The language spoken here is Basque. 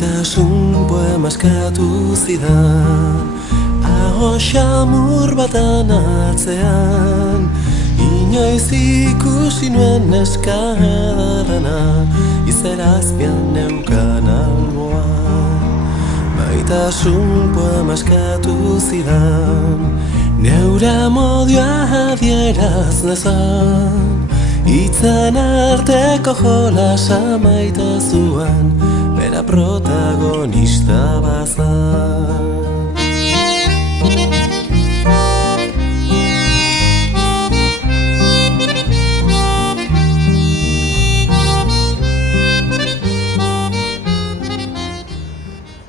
Maitasun poema eskatu zidan, aho xamur batan atzean, inoiz ikusi nuen neska edarrena, izerazpian neukan alboan. Maitasun poema eskatu zidan, neure amodioa adieraz nezan, hitzen arteko jolasa maite zuen, bera protagonista bazan.